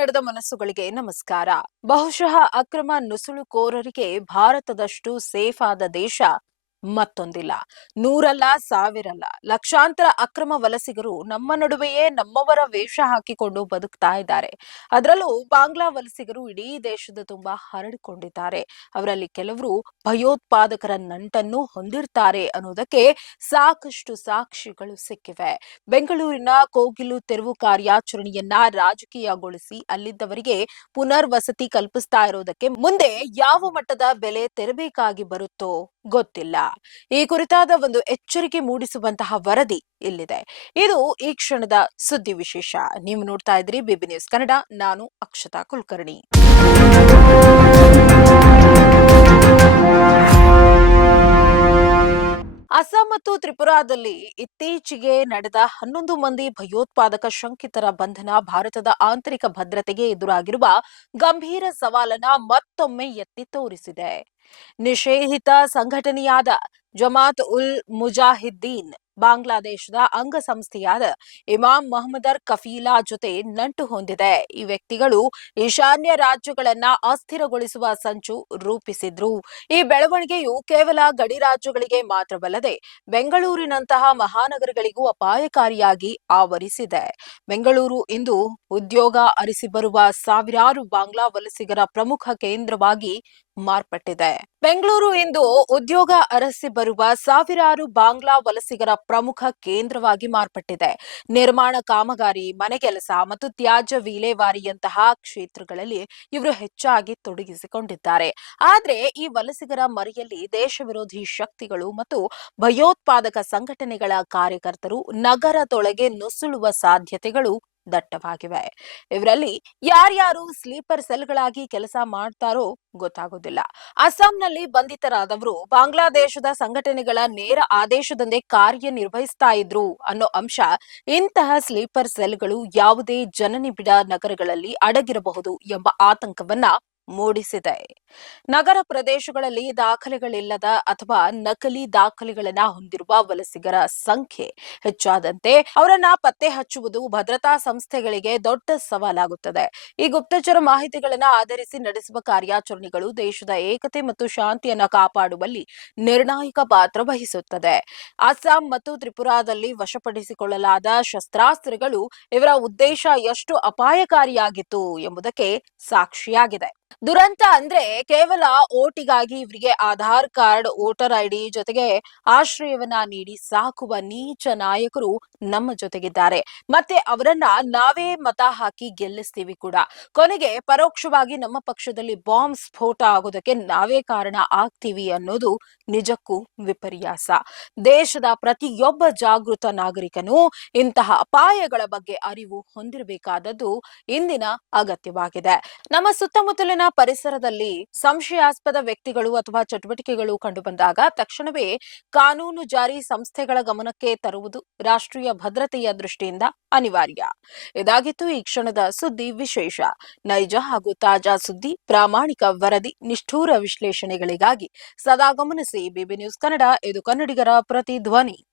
ಕನ್ನಡದ ಮನಸ್ಸುಗಳಿಗೆ ನಮಸ್ಕಾರ. ಬಹುಶಃ ಅಕ್ರಮ ನುಸುಳುಕೋರರಿಗೆ ಭಾರತದಷ್ಟು ಸೇಫ್ ಆದ ದೇಶ ಮತ್ತೊಂದಿಲ್ಲ. ನೂರಲ್ಲ, ಸಾವಿರಲ್ಲ. ಲಕ್ಷಾಂತರ ಅಕ್ರಮ ವಲಸಿಗರು ನಮ್ಮ ನಡುವೆಯೇ ನಮ್ಮವರ ವೇಷ ಹಾಕಿಕೊಂಡು ಬದುಕ್ತಾ ಇದ್ದಾರೆ. ಅದರಲ್ಲೂ ಬಾಂಗ್ಲಾ ವಲಸಿಗರು ಇಡೀ ದೇಶದ ತುಂಬಾ ಹರಡಿಕೊಂಡಿದ್ದಾರೆ. ಅವರಲ್ಲಿ ಕೆಲವರು ಭಯೋತ್ಪಾದಕರ ನಂಟನ್ನು ಹೊಂದಿರ್ತಾರೆ ಅನ್ನೋದಕ್ಕೆ ಸಾಕಷ್ಟು ಸಾಕ್ಷಿಗಳು ಸಿಕ್ಕಿವೆ. ಬೆಂಗಳೂರಿನ ಕೋಗಿಲು ತೆರವು ಕಾರ್ಯಾಚರಣೆಯನ್ನ ರಾಜಕೀಯಗೊಳಿಸಿ ಅಲ್ಲಿದ್ದವರಿಗೆ ಪುನರ್ವಸತಿ ಕಲ್ಪಿಸ್ತಾ ಇರೋದಕ್ಕೆ ಮುಂದೆ ಯಾವ ಮಟ್ಟದ ಬೆಲೆ ತೆರಬೇಕಾಗಿ ಬರುತ್ತೋ ಗೊತ್ತಿಲ್ಲ. ಈ ಕುರಿತಾದ ಒಂದು ಎಚ್ಚರಿಕೆ ಮೂಡಿಸುವಂತಹ ವರದಿ ಇಲ್ಲಿದೆ. ಇದು ಈ ಕ್ಷಣದ ಸುದ್ದಿ ವಿಶೇಷ. ನೀವು ನೋಡ್ತಾ ಇದ್ರಿ ಬಿಬಿ ನ್ಯೂಸ್ ಕನ್ನಡ. ನಾನು ಅಕ್ಷತಾ ಕುಲಕರ್ಣಿ. ಅಸ್ಸಾಂ ಮತ್ತು ತ್ರಿಪುರಾದಲ್ಲಿ ಇತ್ತೀಚೆಗೆ ನಡೆದ ಹನ್ನೊಂದು ಮಂದಿ ಭಯೋತ್ಪಾದಕ ಶಂಕಿತರ ಬಂಧನ ಭಾರತದ ಆಂತರಿಕ ಭದ್ರತೆಗೆ ಎದುರಾಗಿರುವ ಗಂಭೀರ ಸವಾಲನ್ನ ಮತ್ತೊಮ್ಮೆ ಎತ್ತಿ ತೋರಿಸಿದೆ. ನಿಷೇಧಿತ ಸಂಘಟನೆಯಾದ ಜಮಾತ್ ಉಲ್ ಮುಜಾಹಿದ್ದೀನ್, ಬಾಂಗ್ಲಾದೇಶದ ಅಂಗಸಂಸ್ಥೆಯಾದ ಇಮಾಮ್ ಮೊಹಮ್ಮದರ್ ಕಫೀಲಾ ಜೊತೆ ನಂಟು ಹೊಂದಿದೆ. ಈ ವ್ಯಕ್ತಿಗಳು ಈಶಾನ್ಯ ರಾಜ್ಯಗಳನ್ನ ಅಸ್ಥಿರಗೊಳಿಸುವ ಸಂಚು ರೂಪಿಸಿದ್ರು. ಈ ಬೆಳವಣಿಗೆಯು ಕೇವಲ ಗಡಿ ರಾಜ್ಯಗಳಿಗೆ ಮಾತ್ರವಲ್ಲದೆ ಬೆಂಗಳೂರಿನಂತಹ ಮಹಾನಗರಗಳಿಗೂ ಅಪಾಯಕಾರಿಯಾಗಿ ಆವರಿಸಿದೆ. ಬೆಂಗಳೂರು ಇಂದು ಉದ್ಯೋಗ ಅರಿಸಿ ಬರುವ ಸಾವಿರಾರು ಬಾಂಗ್ಲಾ ವಲಸಿಗರ ಪ್ರಮುಖ ಕೇಂದ್ರವಾಗಿ ಮಾರ್ಪಟ್ಟಿದೆ. ಬೆಂಗಳೂರು ಇಂದು ಉದ್ಯೋಗ ಅರಸಿ ಬರುವ ಸಾವಿರಾರು ಬಾಂಗ್ಲಾ ವಲಸಿಗರ ಪ್ರಮುಖ ಕೇಂದ್ರವಾಗಿ ಮಾರ್ಪಟ್ಟಿದೆ. ನಿರ್ಮಾಣ ಕಾಮಗಾರಿ ಮನೆಗೆಲಸ ಮತ್ತು ತ್ಯಾಜ್ಯ ವಿಲೇವಾರಿಯಂತಹ ಕ್ಷೇತ್ರಗಳಲ್ಲಿ ಇವರು ಹೆಚ್ಚಾಗಿ ತೊಡಗಿಸಿಕೊಂಡಿದ್ದಾರೆ. ಆದರೆ ಈ ವಲಸಿಗರ ಮರೆಯಲ್ಲಿ ದೇಶ ವಿರೋಧಿ ಶಕ್ತಿಗಳು ಮತ್ತು ಭಯೋತ್ಪಾದಕ ಸಂಘಟನೆಗಳ ಕಾರ್ಯಕರ್ತರು ನಗರದೊಳಗೆ ನುಸುಳುವ ಸಾಧ್ಯತೆಗಳು ದಟ್ಟವಾಗಿವೆ. ಇವರಲ್ಲಿ ಯಾರ್ಯಾರು ಸ್ಲೀಪರ್ ಸೆಲ್ಗಳಾಗಿ ಕೆಲಸ ಮಾಡ್ತಾರೋ ಗೊತ್ತಾಗೋದಿಲ್ಲ. ಅಸ್ಸಾಂನಲ್ಲಿ ಬಂಧಿತರಾದವರು ಬಾಂಗ್ಲಾದೇಶದ ಸಂಘಟನೆಗಳ ನೇರ ಆದೇಶದಂತೆ ಕಾರ್ಯನಿರ್ವಹಿಸ್ತಾ ಇದ್ರು ಅನ್ನೋ ಅಂಶ ಇಂತಹ ಸ್ಲೀಪರ್ ಸೆಲ್ಗಳು ಯಾವುದೇ ಜನನಿಬಿಡ ನಗರಗಳಲ್ಲಿ ಅಡಗಿರಬಹುದು ಎಂಬ ಆತಂಕವನ್ನ ಮೂಡಿಸಿದೆ. ನಗರ ಪ್ರದೇಶಗಳಲ್ಲಿ ದಾಖಲೆಗಳಿಲ್ಲದ ಅಥವಾ ನಕಲಿ ದಾಖಲೆಗಳನ್ನ ಹೊಂದಿರುವ ವಲಸಿಗರ ಸಂಖ್ಯೆ ಹೆಚ್ಚಾದಂತೆ ಅವರನ್ನ ಪತ್ತೆ ಹಚ್ಚುವುದು ಭದ್ರತಾ ಸಂಸ್ಥೆಗಳಿಗೆ ದೊಡ್ಡ ಸವಾಲಾಗುತ್ತದೆ. ಈ ಗುಪ್ತಚರ ಮಾಹಿತಿಗಳನ್ನು ಆಧರಿಸಿ ನಡೆಸುವ ಕಾರ್ಯಾಚರಣೆಗಳು ದೇಶದ ಏಕತೆ ಮತ್ತು ಶಾಂತಿಯನ್ನ ಕಾಪಾಡುವಲ್ಲಿ ನಿರ್ಣಾಯಕ ಪಾತ್ರ ವಹಿಸುತ್ತದೆ. ಅಸ್ಸಾಂ ಮತ್ತು ತ್ರಿಪುರಾದಲ್ಲಿ ವಶಪಡಿಸಿಕೊಳ್ಳಲಾದ ಶಸ್ತ್ರಾಸ್ತ್ರಗಳು ಇವರ ಉದ್ದೇಶ ಎಷ್ಟು ಅಪಾಯಕಾರಿಯಾಗಿತ್ತು ಎಂಬುದಕ್ಕೆ ಸಾಕ್ಷಿಯಾಗಿದೆ. ದುರಂತ ಅಂದ್ರೆ ಕೇವಲ ಓಟಿಗಾಗಿ ಇವರಿಗೆ ಆಧಾರ್ ಕಾರ್ಡ್, ವೋಟರ್ ಐಡಿ ಜೊತೆಗೆ ಆಶ್ರಯವನ್ನ ನೀಡಿ ಸಾಕುವ ನೀಚ ನಾಯಕರು ನಮ್ಮ ಜೊತೆಗಿದ್ದಾರೆ. ಮತ್ತೆ ಅವರನ್ನ ನಾವೇ ಮತ ಹಾಕಿ ಗೆಲ್ಲಿಸ್ತೀವಿ ಕೂಡ. ಕೊನೆಗೆ ಪರೋಕ್ಷವಾಗಿ ನಮ್ಮ ಪಕ್ಷದಲ್ಲಿ ಬಾಂಬ್ ಸ್ಫೋಟ ಆಗೋದಕ್ಕೆ ನಾವೇ ಕಾರಣ ಆಗ್ತೀವಿ ಅನ್ನೋದು ನಿಜಕ್ಕೂ ವಿಪರ್ಯಾಸ. ದೇಶದ ಪ್ರತಿಯೊಬ್ಬ ಜಾಗೃತ ನಾಗರಿಕನು ಇಂತಹ ಅಪಾಯಗಳ ಬಗ್ಗೆ ಅರಿವು ಹೊಂದಿರಬೇಕಾದದ್ದು ಇಂದಿನ ಅಗತ್ಯವಾಗಿದೆ. ನಮ್ಮ ಸುತ್ತಮುತ್ತಲಿನ ಪರಿಸರದಲ್ಲಿ ಸಂಶಯಾಸ್ಪದ ವ್ಯಕ್ತಿಗಳು ಅಥವಾ ಚಟುವಟಿಕೆಗಳು ಕಂಡುಬಂದಾಗ ತಕ್ಷಣವೇ ಕಾನೂನು ಜಾರಿ ಸಂಸ್ಥೆಗಳ ಗಮನಕ್ಕೆ ತರುವುದು ರಾಷ್ಟ್ರೀಯ ಭದ್ರತೆಯ ದೃಷ್ಟಿಯಿಂದ ಅನಿವಾರ್ಯ. ಇದಾಗಿತ್ತು ಈ ಕ್ಷಣದ ಸುದ್ದಿ ವಿಶೇಷ. ನೈಜ ಹಾಗೂ ತಾಜಾ ಸುದ್ದಿ, ಪ್ರಾಮಾಣಿಕ ವರದಿ, ನಿಷ್ಠೂರ ವಿಶ್ಲೇಷಣೆಗಳಿಗಾಗಿ ಸದಾ ಗಮನಿಸಿ. ಬಿಬಿ ನ್ಯೂಸ್ ಕನ್ನಡ, ಇದು ಕನ್ನಡಿಗರ ಪ್ರತಿಧ್ವನಿ.